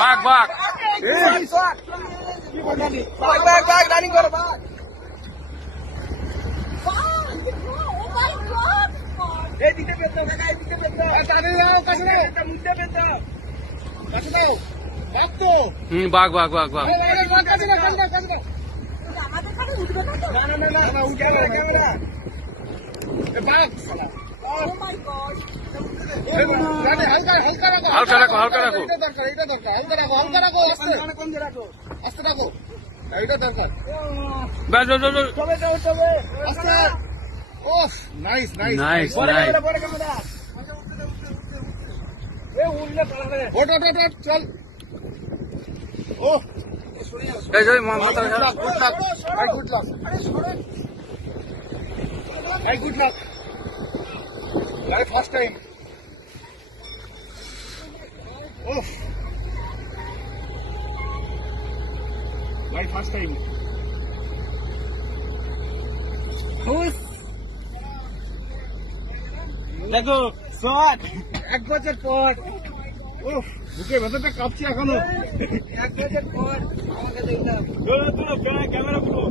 বাঘ বাঘ রানিং করো দিতে পেতো দিতে পেতো মুদ্দে পেতো কাছে দাও বাঘ তো বাঘ বাঘ বাঘ বাঘ না উঠে ক্যামেরা বাঘ হালকা রাখো হালকা রাখো এটা দরকার হালকা রাখো আস্তে রাখো এইটা দরকার ব্যাস আস্তে ওফ নাইস নাইস নাইস নাইস ওট চল ও এই যে মাথা গুড লাক আরে ফার্স্ট টাইম ওফ ভাই ফার্স্ট টাইম দেখো শট 1 বছর পর উফ বুকে ভেতরটা কাঁপছে এখনো 1 বছর পর আমাকে দেখলাম ক্যামেরা পুরো